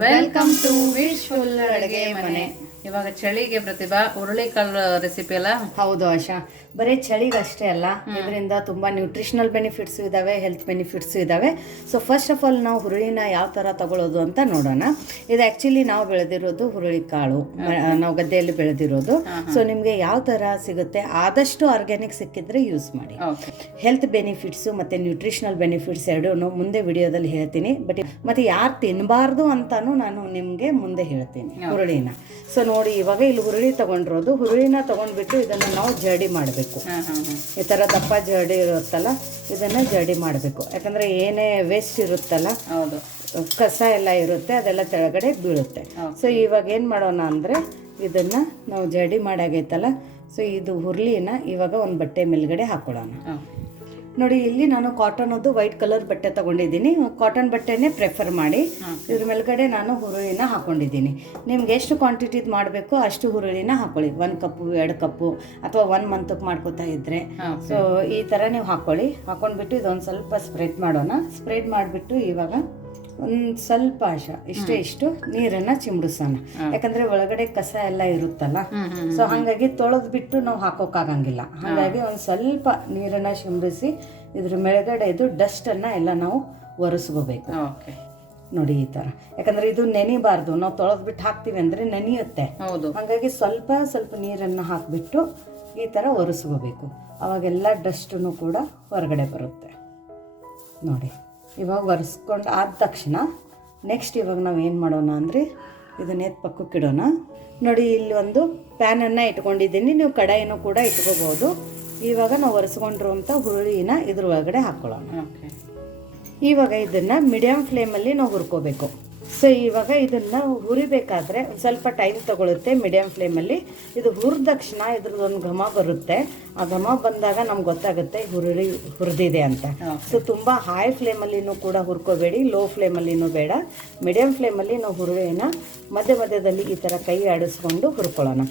Welcome to wishful ಅಡುಗೆ ಮನೆ. ಇವಾಗ ಚಳಿಗೆ ಪ್ರತಿಭಾ ಹುರುಳಿಕಾಳು ರೆಸಿಪಿ ಅಲ್ಲ? ಹೌದು ಆಶಾ, ಬರೀ ಚಳಿಗೆ ಅಷ್ಟೇ ಅಲ್ಲ, ಇದರಿಂದ ತುಂಬ ನ್ಯೂಟ್ರಿಷನಲ್ ಬೆನಿಫಿಟ್ಸು ಇದ್ದಾವೆ, ಹೆಲ್ತ್ ಬೆನಿಫಿಟ್ಸು ಇದ್ದಾವೆ. ಸೊ ಫಸ್ಟ್ ಆಫ್ ಆಲ್ ನಾವು ಹುರುಳಿನ ಯಾವ ಥರ ತಗೊಳ್ಳೋದು ಅಂತ ನೋಡೋಣ. ಇದು ಆ್ಯಕ್ಚುಲಿ ನಾವು ಬೆಳೆದಿರೋದು ಹುರುಳಿಕಾಳು, ನಾವು ಗದ್ದೆಯಲ್ಲಿ ಬೆಳೆದಿರೋದು. ಸೊ ನಿಮಗೆ ಯಾವ ಥರ ಸಿಗುತ್ತೆ ಆದಷ್ಟು ಆರ್ಗ್ಯಾನಿಕ್ ಸಿಕ್ಕಿದ್ರೆ ಯೂಸ್ ಮಾಡಿ. ಹೆಲ್ತ್ ಬೆನಿಫಿಟ್ಸು ಮತ್ತು ನ್ಯೂಟ್ರಿಷನಲ್ ಬೆನಿಫಿಟ್ಸ್ ಎರಡೂ ಮುಂದೆ ವಿಡಿಯೋದಲ್ಲಿ ಹೇಳ್ತೀನಿ. ಮತ್ತು ಯಾರು ತಿನ್ನಬಾರ್ದು ಅಂತಾನು ನಾನು ನಿಮಗೆ ಮುಂದೆ ಹೇಳ್ತೀನಿ ಹುರುಳಿನ. ಸೊ ನೋಡಿ, ಇವಾಗ ಇಲ್ಲಿ ಹುರುಳಿ ತಗೊಂಡಿರೋದು, ಹುರುಳಿನ ತಗೊಂಡ್ಬಿಟ್ಟು ಇದನ್ನು ನಾವು ಜಡಿ ಮಾಡಬೇಕು. ಈ ಥರ ದಪ್ಪ ಜಡಿ ಇರುತ್ತಲ್ಲ, ಇದನ್ನು ಜಡಿ ಮಾಡಬೇಕು. ಯಾಕಂದರೆ ಏನೇ ವೇಸ್ಟ್ ಇರುತ್ತಲ್ಲ, ಹೌದು, ಕಸ ಎಲ್ಲ ಇರುತ್ತೆ, ಅದೆಲ್ಲ ಕೆಳಗಡೆ ಬೀಳುತ್ತೆ. ಸೊ ಇವಾಗ ಏನು ಮಾಡೋಣ ಅಂದರೆ, ಇದನ್ನು ನಾವು ಜಡಿ ಮಾಡಾಗೈತಲ್ಲ, ಸೊ ಇದು ಹುರುಳಿನ ಇವಾಗ ಒಂದು ಬಟ್ಟೆ ಮೇಲ್ಗಡೆ ಹಾಕೊಳ್ಳೋಣ. ನೋಡಿ, ಇಲ್ಲಿ ನಾನು ಕಾಟನದ್ದು ವೈಟ್ ಕಲರ್ ಬಟ್ಟೆ ತೊಗೊಂಡಿದ್ದೀನಿ. ಕಾಟನ್ ಬಟ್ಟೆನೇ ಪ್ರೆಫರ್ ಮಾಡಿ. ಇದ್ರ ಮೇಲ್ಗಡೆ ನಾನು ಹುರುಳಿನ ಹಾಕ್ಕೊಂಡಿದ್ದೀನಿ. ನಿಮ್ಗೆ ಎಷ್ಟು ಕ್ವಾಂಟಿಟಿದು ಮಾಡಬೇಕು ಅಷ್ಟು ಹುರುಳಿನ ಹಾಕೊಳ್ಳಿ. 1 ಕಪ್ಪು 2 ಕಪ್ಪು ಅಥವಾ 1 ಮಂತಕ್ಕೆ ಮಾಡ್ಕೋತಾ ಇದ್ರೆ ಸೊ ಈ ಥರ ನೀವು ಹಾಕ್ಕೊಂಡ್ಬಿಟ್ಟು ಇದೊಂದು ಸ್ವಲ್ಪ ಸ್ಪ್ರೆಡ್ ಮಾಡೋಣ. ಸ್ಪ್ರೆಡ್ ಮಾಡಿಬಿಟ್ಟು ಇವಾಗ ಒಂದು ಸ್ವಲ್ಪ ಇಷ್ಟು ನೀರನ್ನು ಚಿಮ್ಡಿಸೋಣ. ಯಾಕಂದರೆ ಒಳಗಡೆ ಕಸ ಎಲ್ಲ ಇರುತ್ತಲ್ಲ, ಸೊ ಹಾಗಾಗಿ ತೊಳೆದ್ಬಿಟ್ಟು ನಾವು ಹಾಕೋಕ್ಕಾಗಂಗಿಲ್ಲ. ಹಾಗಾಗಿ ಒಂದು ಸ್ವಲ್ಪ ನೀರನ್ನು ಚಿಮ್ಡಿಸಿ ಇದ್ರ ಮೇಲ್ಗಡೆ ಇದು ಡಸ್ಟನ್ನು ಎಲ್ಲ ನಾವು ಒರೆಸ್ಕೋಬೇಕು. ನೋಡಿ ಈ ಥರ, ಯಾಕಂದರೆ ಇದು ನೆನಿಬಾರ್ದು. ನಾವು ತೊಳೆದ್ಬಿಟ್ಟು ಹಾಕ್ತೀವಿ ಅಂದರೆ ನೆನೆಯುತ್ತೆ. ಹಾಗಾಗಿ ಸ್ವಲ್ಪ ನೀರನ್ನು ಹಾಕಿಬಿಟ್ಟು ಈ ಥರ ಒರೆಸ್ಕೋಬೇಕು. ಅವಾಗೆಲ್ಲ ಡಸ್ಟನ್ನು ಕೂಡ ಹೊರಗಡೆ ಬರುತ್ತೆ. ನೋಡಿ, ಇವಾಗ ಒರೆಸ್ಕೊಂಡು ಆದ ತಕ್ಷಣ ನೆಕ್ಸ್ಟ್ ಇವಾಗ ನಾವು ಏನು ಮಾಡೋಣ ಅಂದರೆ, ಇದನ್ನ ಪಕ್ಕಕ್ಕೆ ಇಡೋಣ. ನೋಡಿ, ಇಲ್ಲಿ ಒಂದು ಪ್ಯಾನನ್ನು ಇಟ್ಕೊಂಡಿದ್ದೀನಿ. ನೀವು ಕಡಾಯಿನೂ ಕೂಡ ಇಟ್ಕೋಬೋದು. ಇವಾಗ ನಾವು ಒರೆಸ್ಕೊಂಡಿರುವಂಥ ಹುರುಳಿನ ಇದ್ರ ಒಳಗಡೆ ಹಾಕ್ಕೊಳ್ಳೋಣ. ಇವಾಗ ಇದನ್ನು ಮೀಡಿಯಮ್ ಫ್ಲೇಮಲ್ಲಿ ನಾವು ಹುರ್ಕೋಬೇಕು. ಸೊ ಇವಾಗ ಇದನ್ನು ಹುರಿಬೇಕಾದ್ರೆ ಒಂದು ಸ್ವಲ್ಪ ಟೈಮ್ ತಗೊಳುತ್ತೆ. ಮೀಡಿಯಮ್ ಫ್ಲೇಮಲ್ಲಿ ಇದು ಹುರಿದ ತಕ್ಷಣ ಇದ್ರದ್ದೊಂದು ಘಮ ಬರುತ್ತೆ. ಆ ಘಮ ಬಂದಾಗ ನಮ್ಗೆ ಗೊತ್ತಾಗುತ್ತೆ ಹುರುಳಿ ಹುರಿದಿದೆ ಅಂತ. ಸೊ ತುಂಬ ಹೈ ಫ್ಲೇಮಲ್ಲಿನೂ ಕೂಡ ಹುರ್ಕೋಬೇಡಿ, ಲೋ ಫ್ಲೇಮಲ್ಲಿನೂ ಬೇಡ. ಮೀಡಿಯಮ್ ಫ್ಲೇಮಲ್ಲಿ ನಾವು ಹುರುಳಿನ ಮಧ್ಯದಲ್ಲಿ ಈ ಥರ ಕೈ ಆಡಿಸ್ಕೊಂಡು ಹುರ್ಕೊಳ್ಳೋಣ.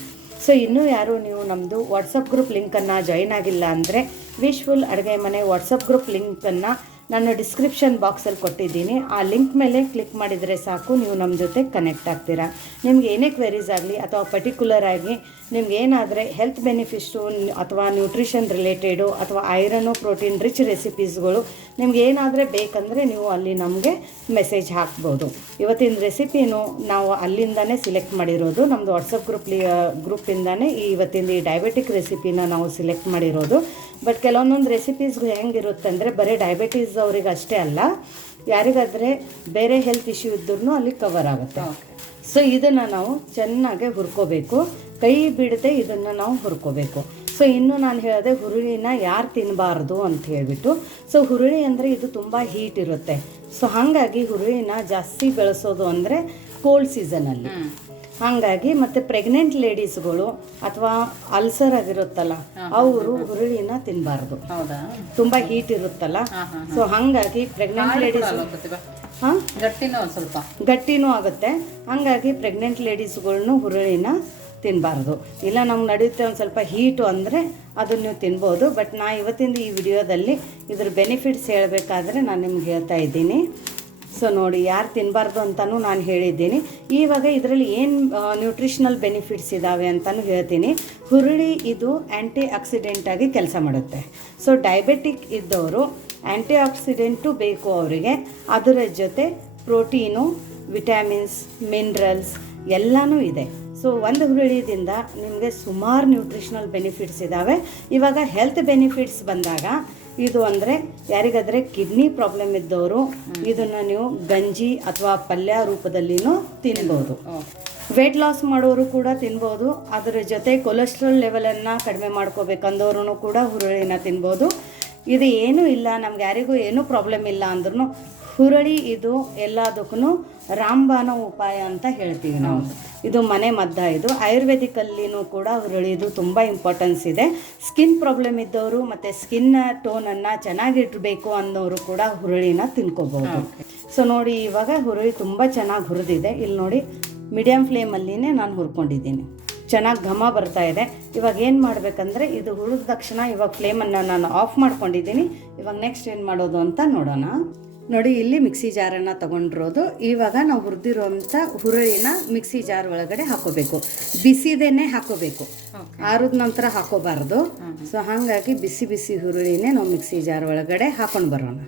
ಸೊ ಇನ್ನೂ ಯಾರು ನೀವು ನಮ್ಮದು ವಾಟ್ಸಪ್ ಗ್ರೂಪ್ ಲಿಂಕನ್ನು ಜಾಯಿನ್ ಆಗಿಲ್ಲ ಅಂದರೆ, ವಿಶ್ಫುಲ್ ಅಡುಗೆ ಮನೆ ವಾಟ್ಸಪ್ ಗ್ರೂಪ್ ಲಿಂಕನ್ನು ನಾನು ಡಿಸ್ಕ್ರಿಪ್ಷನ್ ಬಾಕ್ಸಲ್ಲಿ ಕೊಟ್ಟಿದ್ದೀನಿ. ಆ ಲಿಂಕ್ ಮೇಲೆ ಕ್ಲಿಕ್ ಮಾಡಿದರೆ ಸಾಕು, ನೀವು ನಮ್ಮ ಜೊತೆ ಕನೆಕ್ಟ್ ಆಗ್ತೀರಾ. ನಿಮ್ಗೆ ಏನೇ ಕ್ವೆರೀಸ್ ಆಗಲಿ ಅಥವಾ ಪರ್ಟಿಕ್ಯುಲರ್ ಆಗಿ ನಿಮ್ಗೆ ಏನಾದರೆ ಹೆಲ್ತ್ ಬೆನಿಫಿಟ್ಸು ಅಥವಾ ನ್ಯೂಟ್ರಿಷನ್ ರಿಲೇಟೆಡು ಅಥವಾ ಐರನ್ನು ಪ್ರೋಟೀನ್ ರಿಚ್ ರೆಸಿಪೀಸ್ಗಳು ನಿಮ್ಗೆ ಏನಾದರೆ ಬೇಕಂದರೆ ನೀವು ಅಲ್ಲಿ ನಮಗೆ ಮೆಸೇಜ್ ಹಾಕ್ಬೋದು. ಇವತ್ತಿನ ರೆಸಿಪಿನೂ ನಾವು ಅಲ್ಲಿಂದನೇ ಸಿಲೆಕ್ಟ್ ಮಾಡಿರೋದು. ನಮ್ಮದು ವಾಟ್ಸಪ್ ಗ್ರೂಪಿಂದನೇ ಇವತ್ತಿನ ಈ ಡಯಾಬಿಟಿಕ್ ರೆಸಿಪಿನ ನಾವು ಸಿಲೆಕ್ಟ್ ಮಾಡಿರೋದು. ಬಟ್ ಕೆಲವೊಂದೊಂದು ರೆಸಿಪೀಸ್ ಹೆಂಗಿರುತ್ತೆ ಅಂದರೆ, ಬರೀ ಡಯಾಬಿಟೀಸ್ ಅವ್ರಿಗೆ ಅಷ್ಟೇ ಅಲ್ಲ, ಯಾರಿಗಾದರೆ ಬೇರೆ ಹೆಲ್ತ್ ಇಶ್ಯೂ ಇದ್ರೂ ಅಲ್ಲಿ ಕವರ್ ಆಗುತ್ತೆ. ಸೊ ಇದನ್ನು ನಾವು ಚೆನ್ನಾಗಿ ಹುರ್ಕೋಬೇಕು, ಕೈ ಬಿಡದೆ ಇದನ್ನು ನಾವು ಹುರ್ಕೋಬೇಕು. ಸೊ ಇನ್ನು ನಾನು ಹೇಳಿದೆ ಹುರುಳಿನ ಯಾರು ತಿನ್ನಬಾರ್ದು ಅಂತ ಹೇಳಿಬಿಟ್ಟು. ಸೊ ಹುರುಳಿ ಅಂದರೆ ಇದು ತುಂಬ ಹೀಟ್ ಇರುತ್ತೆ. ಸೊ ಹಾಗಾಗಿ ಹುರುಳಿನ ಜಾಸ್ತಿ ಬೆಳೆಸೋದು ಅಂದರೆ ಕೋಲ್ಡ್ ಸೀಸನಲ್ಲಿ. ಹಾಗಾಗಿ ಮತ್ತು ಪ್ರೆಗ್ನೆಂಟ್ ಲೇಡೀಸ್ಗಳು ಅಥವಾ ಅಲ್ಸರ್ ಆಗಿರುತ್ತಲ್ಲ, ಅವರು ಹುರುಳಿನ ತಿನ್ನಬಾರ್ದು, ತುಂಬ ಹೀಟ್ ಇರುತ್ತಲ್ಲ. ಸೊ ಹಾಗಾಗಿ ಪ್ರೆಗ್ನೆಂಟ್ ಲೇಡೀಸ್ ಗಟ್ಟಿನೂ ಆಗುತ್ತೆ. ಹಾಗಾಗಿ ಪ್ರೆಗ್ನೆಂಟ್ ಲೇಡೀಸ್ಗಳ್ನು ಹುರುಳಿನ ತಿನ್ನಬಾರ್ದು. ಇಲ್ಲ ನಮ್ಗೆ ನಡೆಯುತ್ತೆ ಒಂದು ಸ್ವಲ್ಪ ಹೀಟು ಅಂದರೆ ಅದನ್ನು ನೀವು ತಿನ್ಬೋದು. ಬಟ್ ನಾ ಇವತ್ತಿನ ಈ ವಿಡಿಯೋದಲ್ಲಿ ಇದ್ರ ಬೆನಿಫಿಟ್ಸ್ ಹೇಳಬೇಕಾದ್ರೆ ನಾನು ನಿಮ್ಗೆ ಹೇಳ್ತಾ ಇದ್ದೀನಿ. ಸೊ ನೋಡಿ, ಯಾರು ತಿನ್ನಬಾರ್ದು ಅಂತಲೂ ನಾನು ಹೇಳಿದ್ದೀನಿ. ಇವಾಗ ಇದರಲ್ಲಿ ಏನು ನ್ಯೂಟ್ರಿಷನಲ್ ಬೆನಿಫಿಟ್ಸ್ ಇದ್ದಾವೆ ಅಂತಲೂ ಹೇಳ್ತೀನಿ. ಹುರುಳಿ ಇದು ಆ್ಯಂಟಿ ಆಕ್ಸಿಡೆಂಟಾಗಿ ಕೆಲಸ ಮಾಡುತ್ತೆ. ಸೊ ಡಯಾಬಿಟಿಕ್ ಇದ್ದವರು ಆ್ಯಂಟಿ ಆಕ್ಸಿಡೆಂಟು ಬೇಕು ಅವರಿಗೆ. ಅದರ ಜೊತೆ ಪ್ರೋಟೀನು, ವಿಟಮಿನ್ಸ್, ಮಿನರಲ್ಸ್ ಎಲ್ಲನೂ ಇದೆ. ಸೊ ಒಂದು ಹುರುಳಿದಿಂದ ನಿಮಗೆ ಸುಮಾರು ನ್ಯೂಟ್ರಿಷನಲ್ ಬೆನಿಫಿಟ್ಸ್ ಇದ್ದಾವೆ. ಇವಾಗ ಹೆಲ್ತ್ ಬೆನಿಫಿಟ್ಸ್ ಬಂದಾಗ ಇದು ಅಂದರೆ ಯಾರಿಗಾದರೆ ಕಿಡ್ನಿ ಪ್ರಾಬ್ಲಮ್ ಇದ್ದವರು ಇದನ್ನು ನೀವು ಗಂಜಿ ಅಥವಾ ಪಲ್ಯ ರೂಪದಲ್ಲಿನೂ ತಿನ್ಬೋದು. ವೆಯ್ಟ್ ಲಾಸ್ ಮಾಡೋರು ಕೂಡ ತಿನ್ಬೋದು. ಅದರ ಜೊತೆ ಕೊಲೆಸ್ಟ್ರಾಲ್ ಲೆವೆಲನ್ನು ಕಡಿಮೆ ಮಾಡ್ಕೋಬೇಕಂದವ್ರೂ ಕೂಡ ಹುರುಳಿನ ತಿನ್ಬೋದು. ಇದು ಏನೂ ಇಲ್ಲ, ನಮ್ಗೆ ಯಾರಿಗೂ ಏನೂ ಪ್ರಾಬ್ಲಮ್ ಇಲ್ಲ ಅಂದ್ರೂ ಹುರುಳಿ ಇದು ಎಲ್ಲದಕ್ಕೂ ರಾಮಬಾಣ ಉಪಾಯ ಅಂತ ಹೇಳ್ತೀವಿ ನಾವು. ಇದು ಮನೆ ಮದ್ದ. ಇದು ಆಯುರ್ವೇದಿಕಲ್ಲಿನೂ ಕೂಡ ಹುರುಳಿದು ತುಂಬ ಇಂಪಾರ್ಟೆನ್ಸ್ ಇದೆ. ಸ್ಕಿನ್ ಪ್ರಾಬ್ಲಮ್ ಇದ್ದವರು ಮತ್ತು ಸ್ಕಿನ್ ಟೋನನ್ನು ಚೆನ್ನಾಗಿಡಬೇಕು ಅನ್ನೋರು ಕೂಡ ಹುರುಳಿನ ತಿನ್ಕೋಬೋದು. ಸೊ ನೋಡಿ, ಇವಾಗ ಹುರುಳಿ ತುಂಬ ಚೆನ್ನಾಗಿ ಹುರಿದಿದೆ. ಇಲ್ಲಿ ನೋಡಿ, ಮೀಡಿಯಮ್ ಫ್ಲೇಮಲ್ಲಿನೇ ನಾನು ಹುರ್ಕೊಂಡಿದ್ದೀನಿ. ಚೆನ್ನಾಗಿ ಘಮ ಬರ್ತಾ ಇದೆ. ಇವಾಗ ಏನು ಮಾಡಬೇಕಂದ್ರೆ, ಇದು ಹುರಿದ ತಕ್ಷಣ ಇವಾಗ ಫ್ಲೇಮನ್ನು ನಾನು ಆಫ್ ಮಾಡ್ಕೊಂಡಿದ್ದೀನಿ. ಇವಾಗ ನೆಕ್ಸ್ಟ್ ಏನು ಮಾಡೋದು ಅಂತ ನೋಡೋಣ. ನೋಡಿ ಇಲ್ಲಿ ಮಿಕ್ಸಿ ಜಾರನ್ನು ತಗೊಂಡಿರೋದು. ಇವಾಗ ನಾವು ಹುರಿದಿರೋಂಥ ಹುರುಳಿನ ಮಿಕ್ಸಿ ಜಾರ್ ಒಳಗಡೆ ಹಾಕೋಬೇಕು. ಬಿಸಿದೇನೆ ಹಾಕೋಬೇಕು, ಆರಿದ ನಂತರ ಹಾಕೋಬಾರ್ದು. ಸೊ ಹಾಗಾಗಿ ಬಿಸಿ ಬಿಸಿ ಹುರುಳಿನೇ ನಾವು ಮಿಕ್ಸಿ ಜಾರ್ ಒಳಗಡೆ ಹಾಕೊಂಡು ಬರೋಣ.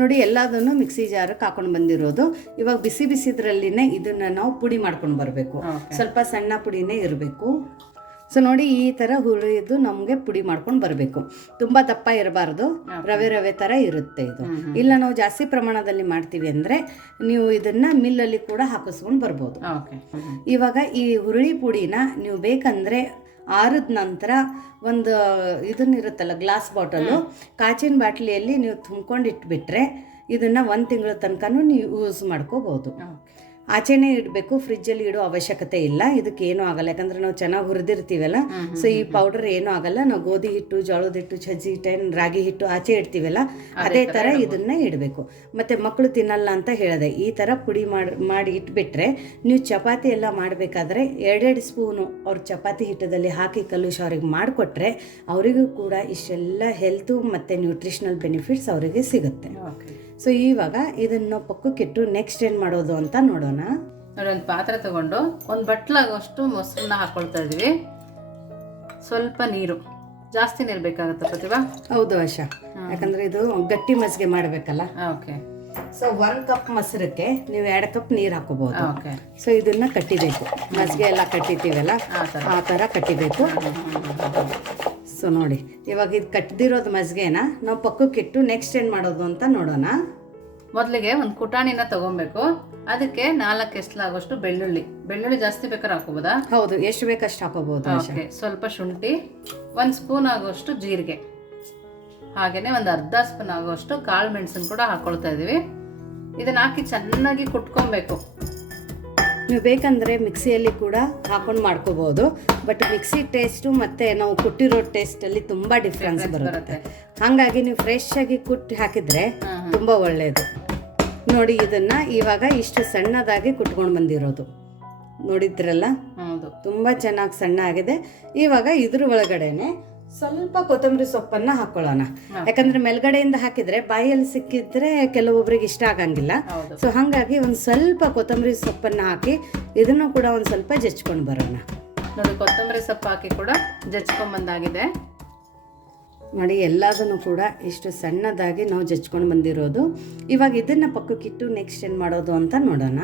ನೋಡಿ ಎಲ್ಲದನ್ನು ಮಿಕ್ಸಿ ಜಾರಕ್ಕೆ ಹಾಕೊಂಡು ಬಂದಿರೋದು. ಇವಾಗ ಬಿಸಿ ಬಿಸಿದ್ರಲ್ಲಿನೇ ಇದನ್ನು ನಾವು ಪುಡಿ ಮಾಡ್ಕೊಂಡು ಬರಬೇಕು. ಸ್ವಲ್ಪ ಸಣ್ಣ ಪುಡಿನೇ ಇರಬೇಕು. ಸೊ ನೋಡಿ ಈ ಥರ ಹುರಿದು ನಮಗೆ ಪುಡಿ ಮಾಡ್ಕೊಂಡು ಬರಬೇಕು. ತುಂಬ ದಪ್ಪ ಇರಬಾರ್ದು, ರವೆ ರವೆ ಥರ ಇರುತ್ತೆ ಇದು. ಇಲ್ಲ ನಾವು ಜಾಸ್ತಿ ಪ್ರಮಾಣದಲ್ಲಿ ಮಾಡ್ತೀವಿ ಅಂದರೆ ನೀವು ಇದನ್ನು ಮಿಲ್ಲಲ್ಲಿ ಕೂಡ ಹಾಕಿಸ್ಕೊಂಡು ಬರ್ಬೋದು. ಇವಾಗ ಈ ಹುರುಳಿ ಪುಡಿನ ನೀವು ಬೇಕಂದರೆ ಆರಿದ ನಂತರ ಒಂದು ಇದನ್ನಿರುತ್ತಲ್ಲ ಗ್ಲಾಸ್ ಬಾಟಲು, ಕಾಚಿನ ಬಾಟ್ಲಿಯಲ್ಲಿ ನೀವು ತುಂಬ್ಕೊಂಡು ಇಟ್ಬಿಟ್ರೆ ಇದನ್ನು 1 ತಿಂಗಳ ತನಕನೂ ನೀವು ಯೂಸ್ ಮಾಡ್ಕೋಬೋದು. ಆಚೆನೇ ಇಡಬೇಕು, ಫ್ರಿಜ್ಜಲ್ಲಿ ಇಡೋ ಅವಶ್ಯಕತೆ ಇಲ್ಲ. ಇದಕ್ಕೆ ಏನೂ ಆಗಲ್ಲ, ಯಾಕಂದ್ರೆ ನಾವು ಚೆನ್ನಾಗಿ ಹುರಿದಿರ್ತೀವಲ್ಲ. ಸೊ ಈ ಪೌಡರ್ ಏನೂ ಆಗಲ್ಲ. ನಾವು ಗೋಧಿ ಹಿಟ್ಟು, ಜೋಳದ ಹಿಟ್ಟು, ಸಜ್ಜಿ ಹಿಟ್ಟು, ರಾಗಿ ಹಿಟ್ಟು ಆಚೆ ಇಡ್ತೀವಲ್ಲ ಅದೇ ಥರ ಇದನ್ನ ಇಡಬೇಕು. ಮತ್ತು ಮಕ್ಕಳು ತಿನ್ನಲ್ಲ ಅಂತ ಹೇಳಿದೆ, ಈ ಥರ ಪುಡಿ ಮಾಡಿ ಇಟ್ಬಿಟ್ರೆ ನೀವು ಚಪಾತಿ ಎಲ್ಲ ಮಾಡಬೇಕಾದ್ರೆ 2 ಸ್ಪೂನು ಅವ್ರ ಚಪಾತಿ ಹಿಟ್ಟದಲ್ಲಿ ಹಾಕಿ ಕಲುಷ್ ಅವ್ರಿಗೆ ಮಾಡಿಕೊಟ್ರೆ ಅವರಿಗೂ ಕೂಡ ಇಷ್ಟೆಲ್ಲ ಹೆಲ್ತು ಮತ್ತು ನ್ಯೂಟ್ರಿಷನಲ್ ಬೆನಿಫಿಟ್ಸ್ ಅವರಿಗೆ ಸಿಗುತ್ತೆ. ಸೊ ಇವಾಗ ಇದನ್ನು ಪಕ್ಕಕ್ಕಿಟ್ಟು ನೆಕ್ಸ್ಟ್ ಏನು ಮಾಡೋದು ಅಂತ ನೋಡೋಣ. ನೋಡಿ, ಒಂದು ಪಾತ್ರೆ ತಗೊಂಡು ಒಂದು ಬಟ್ಲಾಗುವಷ್ಟು ಮೊಸರನ್ನ ಹಾಕೊಳ್ತಾ ಇದೀವಿ. ಸ್ವಲ್ಪ ನೀರು, ಜಾಸ್ತಿ ನೀರು ಬೇಕಾಗುತ್ತೆ ಪ್ರತಿಭಾ? ಹೌದು ಆಶಾ, ಯಾಕಂದ್ರೆ ಇದು ಗಟ್ಟಿ ಮಜ್ಜಿಗೆ ಮಾಡಬೇಕಲ್ಲ. ಓಕೆ. ಸೊ 1 ಕಪ್ ಮೊಸರಕ್ಕೆ ನೀವು 2 ಕಪ್ ನೀರು ಹಾಕೋಬಹುದು. ಸೊ ಇದನ್ನ ಕಟ್ಟಿಬೇಕು, ಮಜ್ಜಿಗೆ ಎಲ್ಲ ಕಟ್ಟಿತೀವಲ್ಲ ಆ ಥರ ಕಟ್ಟಿಬೇಕು. ಸೊ ನೋಡಿ ಇವಾಗ ಇದು ಕಟ್ಟಿರೋದು ಮಜ್ಜಿಗೆನ ನಾವು ಪಕ್ಕಕ್ಕಿಟ್ಟು ನೆಕ್ಸ್ಟ್ ಏನು ಮಾಡೋದು ಅಂತ ನೋಡೋಣ. ಮೊದಲಿಗೆ ಒಂದು ಕುಟಾಣಿನ ತಗೊಬೇಕು. ಅದಕ್ಕೆ 4 ಎಸ್ಲಾಗುವಷ್ಟು ಬೆಳ್ಳುಳ್ಳಿ ಜಾಸ್ತಿ ಬೇಕಾದ್ರೆ ಹಾಕೋಬೋದಾ? ಹೌದು, ಎಷ್ಟು ಬೇಕಷ್ಟು ಹಾಕೋಬಹುದು. ಸ್ವಲ್ಪ ಶುಂಠಿ, 1 ಸ್ಪೂನ್ ಆಗುವಷ್ಟು ಜೀರಿಗೆ, ಹಾಗೇನೆ ಒಂದು ಅರ್ಧ ಸ್ಪೂನ್ ಆಗುವಷ್ಟು ಕಾಳು ಮೆಣಸನ್ನು ಕೂಡ ಹಾಕೊಳ್ತಾ ಇದೀವಿ. ಇದನ್ನ ಹಾಕಿ ಚೆನ್ನಾಗಿ ಕುಟ್ಕೊಬೇಕು. ನೀವು ಬೇಕಂದ್ರೆ ಮಿಕ್ಸಿಯಲ್ಲಿ ಕೂಡ ಹಾಕೊಂಡು ಮಾಡ್ಕೋಬಹುದು. ಬಟ್ ಮಿಕ್ಸಿ ಟೇಸ್ಟು ಮತ್ತು ನಾವು ಕುಟ್ಟಿರೋ ಟೇಸ್ಟಲ್ಲಿ ತುಂಬ ಡಿಫ್ರೆನ್ಸ್ ಬರುತ್ತೆ. ಹಾಗಾಗಿ ನೀವು ಫ್ರೆಶ್ ಆಗಿ ಕುಟ್ಟಿ ಹಾಕಿದರೆ ತುಂಬ ಒಳ್ಳೆಯದು. ನೋಡಿ ಇದನ್ನು ಇವಾಗ ಇಷ್ಟು ಸಣ್ಣದಾಗಿ ಕುಟ್ಕೊಂಡು ಬಂದಿರೋದು ನೋಡಿದ್ರಲ್ಲ, ತುಂಬ ಚೆನ್ನಾಗಿ ಸಣ್ಣ ಆಗಿದೆ. ಇವಾಗ ಇದ್ರ ಒಳಗಡೆನೆ ಸ್ವಲ್ಪ ಕೊತ್ತಂಬರಿ ಸೊಪ್ಪನ್ನ ಹಾಕೊಳ್ಳೋಣ. ಯಾಕಂದ್ರೆ ಮೇಲ್ಗಡೆಯಿಂದ ಹಾಕಿದ್ರೆ ಬಾಯಲ್ಲಿ ಸಿಕ್ಕಿದ್ರೆ ಕೆಲವೊಬ್ರಿಗೆ ಇಷ್ಟ ಆಗಂಗಿಲ್ಲ. ಸೊ ಹಾಗಾಗಿ ಒಂದು ಸ್ವಲ್ಪ ಕೊತ್ತಂಬರಿ ಸೊಪ್ಪನ್ನ ಹಾಕಿ ಇದನ್ನು ಕೂಡ ಒಂದು ಸ್ವಲ್ಪ ಜಚ್ಕೊಂಡು ಬರೋಣ. ನೋಡಿ, ಕೊತ್ತಂಬರಿ ಸೊಪ್ಪು ಹಾಕಿ ಕೂಡ ಜಚ್ಕೊಂಡ್ ಬಂದಾಗಿದೆ. ನೋಡಿ ಎಲ್ಲದನ್ನು ಕೂಡ ಇಷ್ಟು ಸಣ್ಣದಾಗಿ ನಾವು ಜಚ್ಕೊಂಡು ಬಂದಿರೋದು. ಇವಾಗ ಇದನ್ನ ಪಕ್ಕಕ್ಕಿಟ್ಟು ನೆಕ್ಸ್ಟ್ ಏನು ಮಾಡೋದು ಅಂತ ನೋಡೋಣ.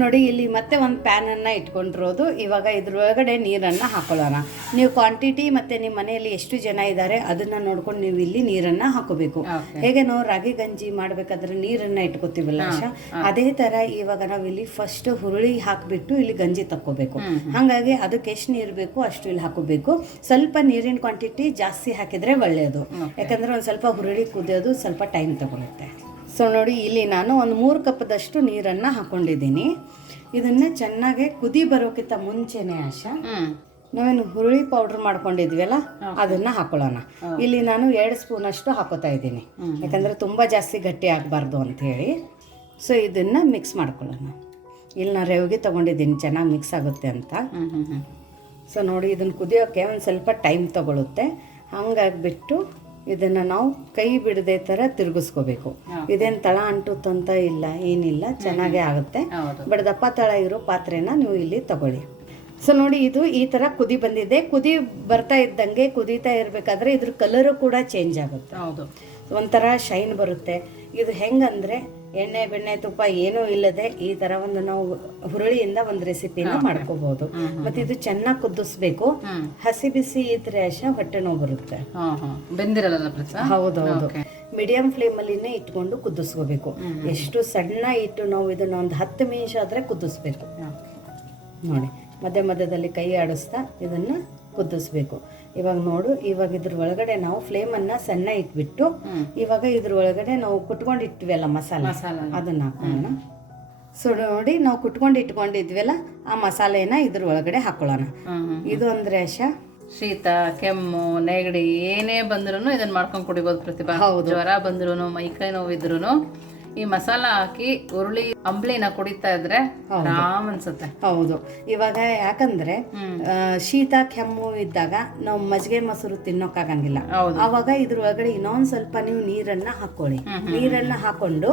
ನೋಡಿ ಇಲ್ಲಿ ಮತ್ತೆ ಒಂದು ಪ್ಯಾನನ್ನು ಇಟ್ಕೊಂಡಿರೋದು. ಇವಾಗ ಇದ್ರೊಳಗಡೆ ನೀರನ್ನು ಹಾಕೊಳ್ಳೋಣ. ನೀವು ಕ್ವಾಂಟಿಟಿ ಮತ್ತು ನಿಮ್ಮ ಮನೆಯಲ್ಲಿ ಎಷ್ಟು ಜನ ಇದ್ದಾರೆ ಅದನ್ನು ನೋಡ್ಕೊಂಡು ನೀವು ಇಲ್ಲಿ ನೀರನ್ನು ಹಾಕೋಬೇಕು. ಹೇಗೆ ನಾವು ರಾಗಿ ಗಂಜಿ ಮಾಡಬೇಕಾದ್ರೆ ನೀರನ್ನು ಇಟ್ಕೋತೀವಲ್ಲ ಅದೇ ಥರ ಇವಾಗ ನಾವು ಇಲ್ಲಿ ಫಸ್ಟ್ ಹುರುಳಿ ಹಾಕಿಬಿಟ್ಟು ಇಲ್ಲಿ ಗಂಜಿ ತಕ್ಕೋಬೇಕು. ಹಾಗಾಗಿ ಅದಕ್ಕೆ ಎಷ್ಟು ನೀರು ಬೇಕು ಅಷ್ಟು ಇಲ್ಲಿ ಹಾಕೋಬೇಕು. ಸ್ವಲ್ಪ ನೀರಿನ ಕ್ವಾಂಟಿಟಿ ಜಾಸ್ತಿ ಹಾಕಿದರೆ ಒಳ್ಳೆಯದು, ಯಾಕಂದರೆ ಒಂದು ಸ್ವಲ್ಪ ಹುರುಳಿ ಕುದಿಯೋದು ಸ್ವಲ್ಪ ಟೈಮ್ ತಗೊಳುತ್ತೆ. ಸೊ ನೋಡಿ ಇಲ್ಲಿ ನಾನು ಒಂದು 3 ಕಪ್ದಷ್ಟು ನೀರನ್ನು ಹಾಕೊಂಡಿದ್ದೀನಿ. ಇದನ್ನು ಚೆನ್ನಾಗಿ ಕುದಿ ಬರೋಕ್ಕಿಂತ ಮುಂಚೆನೇ ಆಶಾ ನಾವೇನು ಹುರುಳಿ ಪೌಡ್ರ್ ಮಾಡ್ಕೊಂಡಿದ್ವಲ್ಲ ಅದನ್ನು ಹಾಕೊಳ್ಳೋಣ. ಇಲ್ಲಿ ನಾನು 2 ಸ್ಪೂನಷ್ಟು ಹಾಕೋತಾ ಇದ್ದೀನಿ, ಯಾಕಂದರೆ ತುಂಬ ಜಾಸ್ತಿ ಗಟ್ಟಿ ಆಗಬಾರ್ದು ಅಂಥೇಳಿ. ಸೊ ಇದನ್ನು ಮಿಕ್ಸ್ ಮಾಡ್ಕೊಳ್ಳೋಣ. ಇಲ್ಲಿ ನಾನು ರೇವಿಗೆ ತೊಗೊಂಡಿದ್ದೀನಿ ಚೆನ್ನಾಗಿ ಮಿಕ್ಸ್ ಆಗುತ್ತೆ ಅಂತ. ಸೊ ನೋಡಿ ಇದನ್ನು ಕುದಿಯೋಕ್ಕೆ ಒಂದು ಸ್ವಲ್ಪ ಟೈಮ್ ತಗೊಳುತ್ತೆ. ಹಂಗಾಗಿಬಿಟ್ಟು ಇದನ್ನು ನಾವು ಕೈ ಬಿಡದೆ ಥರ ತಿರುಗಿಸ್ಕೋಬೇಕು. ಇದೇನು ತಳ ಅಂಟುತ್ತಂತ ಇಲ್ಲ, ಏನಿಲ್ಲ, ಚೆನ್ನಾಗೇ ಆಗುತ್ತೆ. ಬಟ್ ದಪ್ಪ ತಳ ಇರೋ ಪಾತ್ರೆನ ನೀವು ಇಲ್ಲಿ ತಗೊಳ್ಳಿ. ಸೊ ನೋಡಿ ಇದು ಈ ಥರ ಕುದಿ ಬಂದಿದೆ. ಕುದಿ ಬರ್ತಾ ಇದ್ದಂಗೆ ಕುದೀತಾ ಇರಬೇಕಾದ್ರೆ ಇದ್ರ ಕಲರು ಕೂಡ ಚೇಂಜ್ ಆಗುತ್ತೆ. ಹೌದು, ಒಂಥರ ಶೈನ್ ಬರುತ್ತೆ. ಇದು ಹೆಂಗಂದರೆ ಎಣ್ಣೆ ಬೆಣ್ಣೆ ತುಪ್ಪ ಏನೂ ಇಲ್ಲದೆ ಈ ಥರ ಒಂದು ನಾವು ಹುರುಳಿಯಿಂದ ಒಂದು ರೆಸಿಪಿನ ಮಾಡ್ಕೋಬಹುದು. ಮತ್ತು ಇದು ಚೆನ್ನಾಗಿ ಕುದಿಸ್ಬೇಕು. ಹಸಿ ಬಿಸಿ ಇದ್ರೆ ಹೊಟ್ಟೆ ನೋವು ಬರುತ್ತೆ. ಹೌದೌದು, ಮೀಡಿಯಂ ಫ್ಲೇಮಲ್ಲಿನೇ ಇಟ್ಕೊಂಡು ಕುದಿಸ್ಕೋಬೇಕು. ಎಷ್ಟು ಸಣ್ಣ ಇಟ್ಟು ನಾವು ಇದನ್ನ ಒಂದು 10 ನಿಮಿಷ ಆದರೆ ಕುದಿಸ್ಬೇಕು. ನೋಡಿ ಮಧ್ಯ ಮಧ್ಯದಲ್ಲಿ ಕೈ ಆಡಿಸ್ತಾ ಇದನ್ನು ಕುದಿಸ್ಬೇಕು. ಇವಾಗ ನೋಡು, ಇವಾಗ ಇದ್ರ ಒಳಗಡೆ ನಾವು ಫ್ಲೇಮನ್ನು ಸಣ್ಣ ಇಟ್ಬಿಟ್ಟು ಇವಾಗ ಇದ್ರ ಒಳಗಡೆ ನಾವು ಕುಟ್ಕೊಂಡು ಇಟ್ವಲ್ಲ ಮಸಾಲ ಅದನ್ನ ಹಾಕೋಣ. ಸೊ ನೋಡಿ ನಾವು ಕುಟ್ಕೊಂಡು ಇಟ್ಕೊಂಡಿದ್ವಲ್ಲ ಆ ಮಸಾಲೆನ ಇದ್ರ ಒಳಗಡೆ ಹಾಕೊಳ್ಳೋಣ. ಇದು ಅಂದ್ರೆ ಆಶಾ ಶೀತ, ಕೆಮ್ಮು, ನೆಗಡಿ ಏನೇ ಬಂದ್ರೂ ಇದನ್ನ ಮಾಡ್ಕೊಂಡು ಕುಡಿಬೋದು ಪ್ರತಿಭಾ. ಜ್ವರ ಬಂದ್ರೂ, ಮೈಕೈ ನೋವಿದ್ರೂ ಈ ಮಸಾಲ ಹಾಕಿ ಹುರುಳಿ ಅಂಬ್ಲಿನ ಕುಡಿತಾ ಇದ್ರೆ ಆರಾಮ್ ಅನ್ಸುತ್ತೆ. ಹೌದು, ಇವಾಗ ಯಾಕಂದ್ರೆ ಶೀತ ಕೆಮ್ಮು ಇದ್ದಾಗ ನಾವು ಮಜ್ಜಿಗೆ ಮೊಸರು ತಿನ್ನೋಕ್ಕಾಗಂಗಿಲ್ಲ. ಅವಾಗ ಇದ್ರೊಳಗಡೆ ಇನ್ನೊಂದ್ ಸ್ವಲ್ಪ ನೀವು ನೀರನ್ನ ಹಾಕೊಳ್ಳಿ. ನೀರನ್ನ ಹಾಕೊಂಡು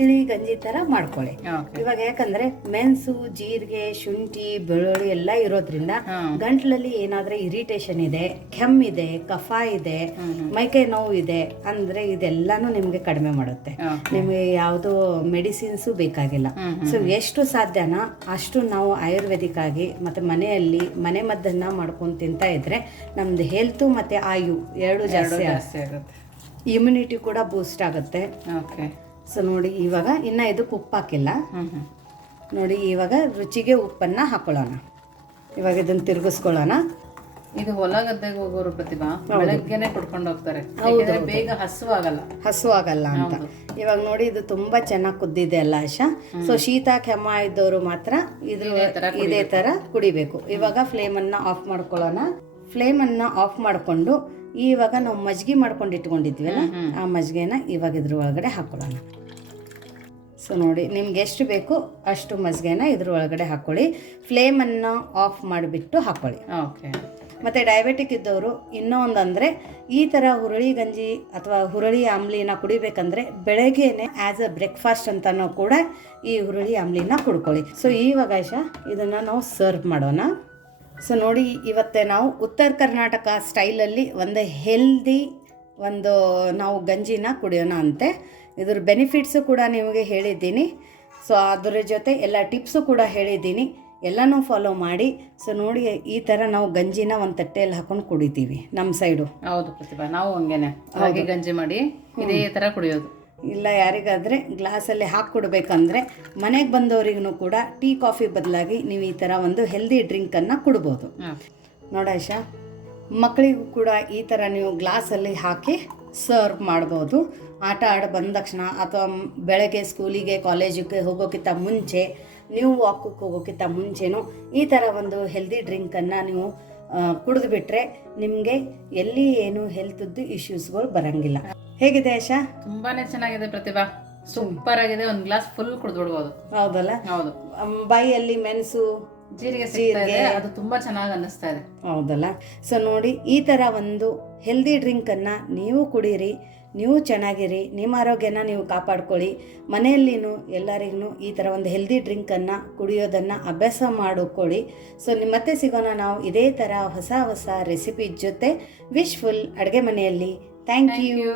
ತಿಳಿ ಗಂಜಿ ತರ ಮಾಡ್ಕೊಳ್ಳಿ. ಇವಾಗ ಯಾಕಂದ್ರೆ ಮೆಣಸು, ಜೀರಿಗೆ, ಶುಂಠಿ, ಬೆಳ್ಳುಳ್ಳಿ ಎಲ್ಲ ಇರೋದ್ರಿಂದ ಗಂಟ್ಲಲ್ಲಿ ಏನಾದ್ರೆ ಇರಿಟೇಷನ್ ಇದೆ, ಕೆಮ್ಮಿದೆ, ಕಫ ಇದೆ, ಮೈಕೈ ನೋವು ಇದೆ ಅಂದ್ರೆ ಇದೆಲ್ಲಾನು ನಿಮ್ಗೆ ಕಡಿಮೆ ಮಾಡುತ್ತೆ. ನಿಮ್ಗೆ ಯಾವುದು ಮೆಡಿಸಿನ್ಸು ಬೇಕಾಗಿಲ್ಲ. ಸೊ ಎಷ್ಟು ಸಾಧ್ಯನಾ ಅಷ್ಟು ನಾವು ಆಯುರ್ವೇದಿಕ್ ಆಗಿ ಮತ್ತೆ ಮನೆಯಲ್ಲಿ ಮನೆ ಮದ್ದನ್ನ ಮಾಡ್ಕೊಂಡು ತಿಂತಾ ಇದ್ರೆ ನಮ್ದು ಹೆಲ್ತ್ ಮತ್ತೆ ಆಯು ಎರಡು ಜಾಸ್ತಿ ಆಗುತ್ತೆ. ಇಮ್ಯುನಿಟಿ ಕೂಡ ಬೂಸ್ಟ್ ಆಗುತ್ತೆ. ಸೊ ನೋಡಿ, ಇವಾಗ ಇನ್ನ ಇದಕ್ಕೆ ಉಪ್ಪು ಹಾಕಿಲ್ಲ. ನೋಡಿ, ಇವಾಗ ರುಚಿಗೆ ಉಪ್ಪನ್ನ ಹಾಕೊಳ್ಳೋಣ. ಇವಾಗ ಇದನ್ನ ತಿರುಗಿಸ್ಕೊಳ್ಳೋಣ. ಇದು ಹೊಲ ಗದ್ದೆಗೆ ಹೋಗೋರು ಪ್ರತಿಭಾ ಬೆಳಗ್ಗೆನೆ ಕುಡ್ಕೊಂಡು ಹೋಗ್ತಾರೆ, ಬೇಗ ಹಸು ಆಗಲ್ಲ ಅಂತ. ಇವಾಗ ನೋಡಿ, ಇದು ತುಂಬಾ ಚೆನ್ನಾಗಿ ಕುದ್ದಿದೆ ಅಲ್ಲ ಆಶಾ. ಸೊ ಶೀತ ಕೆಮ್ಮ ಇದ್ದವರು ಮಾತ್ರ ಇದೇ ತರ ಕುಡಿಬೇಕು. ಇವಾಗ ಫ್ಲೇಮ್ ಅನ್ನ ಆಫ್ ಮಾಡ್ಕೊಳ್ಳೋಣ. ಫ್ಲೇಮ್ ಅನ್ನ ಆಫ್ ಮಾಡ್ಕೊಂಡು ಇವಾಗ ನಾವು ಮಜ್ಜಿಗೆ ಮಾಡ್ಕೊಂಡು ಇಟ್ಕೊಂಡಿದ್ವಲ್ಲ, ಆ ಮಜ್ಜಿಗೆನ ಇವಾಗ ಇದ್ರ ಒಳಗಡೆ ಹಾಕೊಳ್ಳೋಣ. ಸೊ ನೋಡಿ, ನಿಮ್ಗೆ ಎಷ್ಟು ಬೇಕು ಅಷ್ಟು ಮಜ್ಜಿಗೆನ ಇದ್ರ ಒಳಗಡೆ ಹಾಕೊಳ್ಳಿ. ಫ್ಲೇಮನ್ನು ಆಫ್ ಮಾಡಿಬಿಟ್ಟು ಹಾಕೊಳ್ಳಿ. ಮತ್ತು ಡಯಾಬಿಟಿಕ್ ಇದ್ದವರು ಇನ್ನೂ ಒಂದಂದರೆ, ಈ ಥರ ಹುರುಳಿ ಗಂಜಿ ಅಥವಾ ಹುರುಳಿ ಆಮ್ಲಿನ ಕುಡಿಬೇಕಂದ್ರೆ ಬೆಳಗ್ಗೆನೆ ಆ್ಯಸ್ ಅ ಬ್ರೇಕ್ಫಾಸ್ಟ್ ಅಂತನೂ ಕೂಡ ಈ ಹುರುಳಿ ಆಮ್ಲಿನ ಕುಡ್ಕೊಳ್ಳಿ. ಸೊ ಇವಾಗ ಆಶಾ ಇದನ್ನು ನಾವು ಸರ್ವ್ ಮಾಡೋಣ. ಸೊ ನೋಡಿ, ಇವತ್ತೇ ನಾವು ಉತ್ತರ ಕರ್ನಾಟಕ ಸ್ಟೈಲಲ್ಲಿ ಒಂದು ಹೆಲ್ದಿ ನಾವು ಗಂಜಿನ ಕುಡಿಯೋಣ ಅಂತೆ. ಇದ್ರ ಬೆನಿಫಿಟ್ಸು ಕೂಡ ನಿಮಗೆ ಹೇಳಿದ್ದೀನಿ. ಸೊ ಅದರ ಜೊತೆ ಎಲ್ಲ ಟಿಪ್ಸು ಕೂಡ ಹೇಳಿದ್ದೀನಿ. ಎಲ್ಲನೂ ಫಾಲೋ ಮಾಡಿ. ಸೊ ನೋಡಿ, ಈ ಥರ ನಾವು ಗಂಜಿನ ಒಂದು ತಟ್ಟೆಯಲ್ಲಿ ಹಾಕೊಂಡು ಕುಡಿತೀವಿ ನಮ್ಮ ಸೈಡು. ಹೌದು ಪ್ರತಿಭಾ, ನಾವು ಹಂಗೇನೆ ಹಾಗೆ ಗಂಜಿ ಮಾಡಿ ಇದೇ ಥರ ಕುಡಿಯೋದು. ಇಲ್ಲ ಯಾರಿಗಾದರೆ ಗ್ಲಾಸಲ್ಲಿ ಹಾಕಿ ಕೊಡಬೇಕಂದ್ರೆ ಮನೆಗೆ ಬಂದವರಿಗೂ ಕೂಡ ಟೀ ಕಾಫಿ ಬದಲಾಗಿ ನೀವು ಈ ಥರ ಒಂದು ಹೆಲ್ದಿ ಡ್ರಿಂಕನ್ನು ಕುಡ್ಬೋದು. ನೋಡಾಶ, ಮಕ್ಕಳಿಗೂ ಕೂಡ ಈ ಥರ ನೀವು ಗ್ಲಾಸಲ್ಲಿ ಹಾಕಿ ಸರ್ವ್ ಮಾಡ್ಬೋದು. ಆಟ ಆಡಿ ಬಂದ ತಕ್ಷಣ ಅಥವಾ ಬೆಳಗ್ಗೆ ಸ್ಕೂಲಿಗೆ ಕಾಲೇಜಿಗೆ ಹೋಗೋಕ್ಕಿಂತ ಮುಂಚೆ, ನೀವು ವಾಕಕ್ಕೆ ಹೋಗೋಕ್ಕಿಂತ ಮುಂಚೆನೂ ಈ ಥರ ಒಂದು ಹೆಲ್ದಿ ಡ್ರಿಂಕನ್ನು ನೀವು ಕುಡಿದ್ಬಿಟ್ರೆ ನಿಮಗೆ ಎಲ್ಲಿ ಏನು ಹೆಲ್ತ್ದು ಇಶ್ಯೂಸ್ಗಳು ಬರೋಂಗಿಲ್ಲ. ಹೇಗಿದೆ ಆಶಾ? ತುಂಬಾನೇ ಚೆನ್ನಾಗಿದೆ ಪ್ರತಿಭಾ, ಸೂಪರ್ ಆಗಿದೆ. ಒಂದು ಗ್ಲಾಸ್ ಫುಲ್ ಕುಡಿದ್ಬಿಡ್ಬೋದು. ಹೌದಲ್ಲ? ಹೌದು. ಬಾಯಲ್ಲಿ ಮೆಣಸು, ಜೀರಿಗೆ ಅದು ತುಂಬಾ ಚೆನ್ನಾಗಿ ಅನ್ನಿಸ್ತಾ ಇದೆ. ಹೌದಲ್ಲ? ಸೊ ನೋಡಿ, ಈ ಥರ ಒಂದು ಹೆಲ್ದಿ ಡ್ರಿಂಕನ್ನು ನೀವು ಕುಡೀರಿ, ನೀವು ಚೆನ್ನಾಗಿರಿ, ನಿಮ್ಮ ಆರೋಗ್ಯನ ನೀವು ಕಾಪಾಡ್ಕೊಳ್ಳಿ. ಮನೆಯಲ್ಲಿನೂ ಎಲ್ಲರಿಗೂ ಈ ಥರ ಒಂದು ಹೆಲ್ದಿ ಡ್ರಿಂಕನ್ನು ಕುಡಿಯೋದನ್ನು ಅಭ್ಯಾಸ ಮಾಡಿಕೊಳ್ಳಿ. ಸೊ ಮತ್ತೆ ಸಿಗೋಣ ನಾವು ಇದೇ ಥರ ಹೊಸ ಹೊಸ ರೆಸಿಪಿ ಜೊತೆ. ವಿಶ್ಫುಲ್ ಅಡುಗೆ ಮನೆಯಲ್ಲಿ. Thank you.